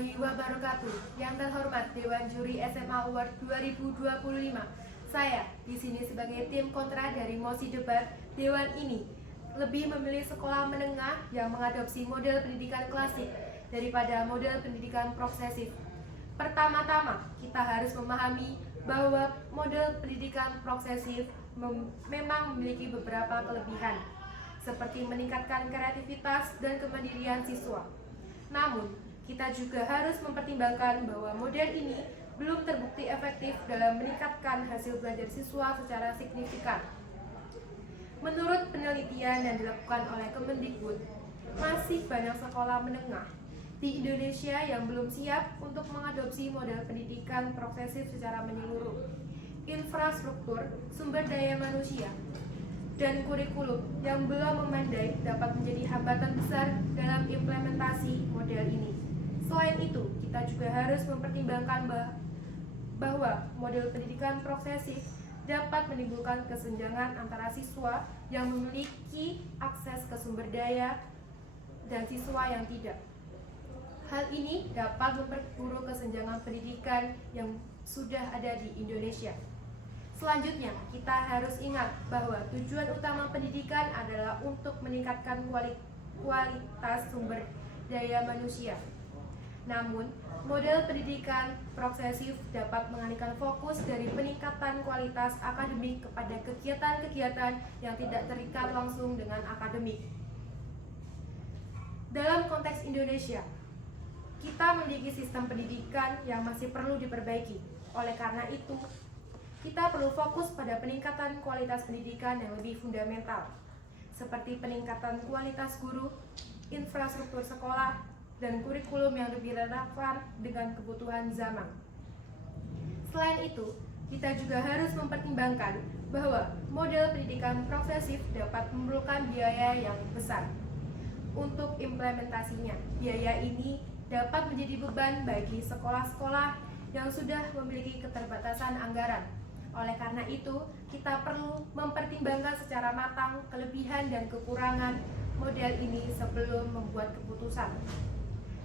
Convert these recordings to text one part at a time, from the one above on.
warahmatullahi wabarakatuh. Yang terhormat Dewan Juri SMA Award 2025. Saya di sini sebagai tim kontra dari mosi debat. Dewan ini lebih memilih sekolah menengah yang mengadopsi model pendidikan klasik daripada model pendidikan progresif. Pertama-tama, kita harus memahami bahwa model pendidikan progresif memang memiliki beberapa kelebihan, seperti meningkatkan kreativitas dan kemandirian siswa. Namun, kita juga harus mempertimbangkan bahwa model ini belum terbukti efektif dalam meningkatkan hasil belajar siswa secara signifikan. Menurut penelitian yang dilakukan oleh Kemendikbud, masih banyak sekolah menengah di Indonesia yang belum siap untuk mengadopsi model pendidikan progresif secara menyeluruh. Infrastruktur, sumber daya manusia, dan kurikulum yang belum memadai dapat menjadi hambatan besar dalam implementasi model ini. Selain itu, kita juga harus mempertimbangkan bahwa model pendidikan progresif dapat menimbulkan kesenjangan antara siswa yang memiliki akses ke sumber daya dan siswa yang tidak. Hal ini dapat memperburuk kesenjangan pendidikan yang sudah ada di Indonesia. Selanjutnya, kita harus ingat bahwa tujuan utama pendidikan adalah untuk meningkatkan kualitas sumber daya manusia. Namun, model pendidikan progresif dapat mengalihkan fokus dari peningkatan kualitas akademik kepada kegiatan-kegiatan yang tidak terikat langsung dengan akademik. Dalam konteks Indonesia, kita memiliki sistem pendidikan yang masih perlu diperbaiki. Oleh karena itu, kita perlu fokus pada peningkatan kualitas pendidikan yang lebih fundamental, seperti peningkatan kualitas guru, infrastruktur sekolah, dan kurikulum yang lebih relevan dengan kebutuhan zaman. Selain itu, kita juga harus mempertimbangkan bahwa model pendidikan progresif dapat memerlukan biaya yang besar. Untuk implementasinya, biaya ini dapat menjadi beban bagi sekolah-sekolah yang sudah memiliki keterbatasan anggaran. Oleh karena itu, kita perlu mempertimbangkan secara matang kelebihan dan kekurangan model ini sebelum membuat keputusan.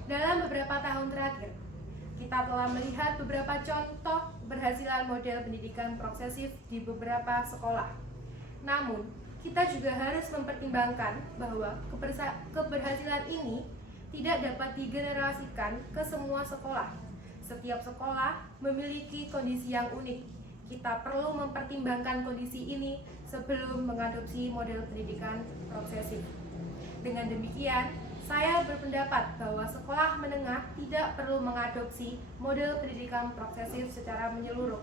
Dalam beberapa tahun terakhir, kita telah melihat beberapa contoh keberhasilan model pendidikan progresif di beberapa sekolah. Namun, kita juga harus mempertimbangkan bahwa keberhasilan ini tidak dapat digenerasikan ke semua sekolah. Setiap sekolah memiliki kondisi yang unik. Kita perlu mempertimbangkan kondisi ini sebelum mengadopsi model pendidikan progresif. Dengan demikian, saya berpendapat bahwa sekolah menengah tidak perlu mengadopsi model pendidikan progresif secara menyeluruh.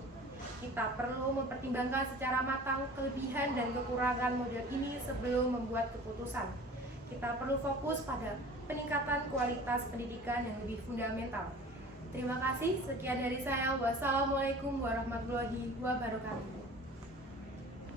Kita perlu mempertimbangkan secara matang kelebihan dan kekurangan model ini sebelum membuat keputusan. Kita perlu fokus pada peningkatan kualitas pendidikan yang lebih fundamental. Terima kasih, sekian dari saya. Wassalamualaikum warahmatullahi wabarakatuh.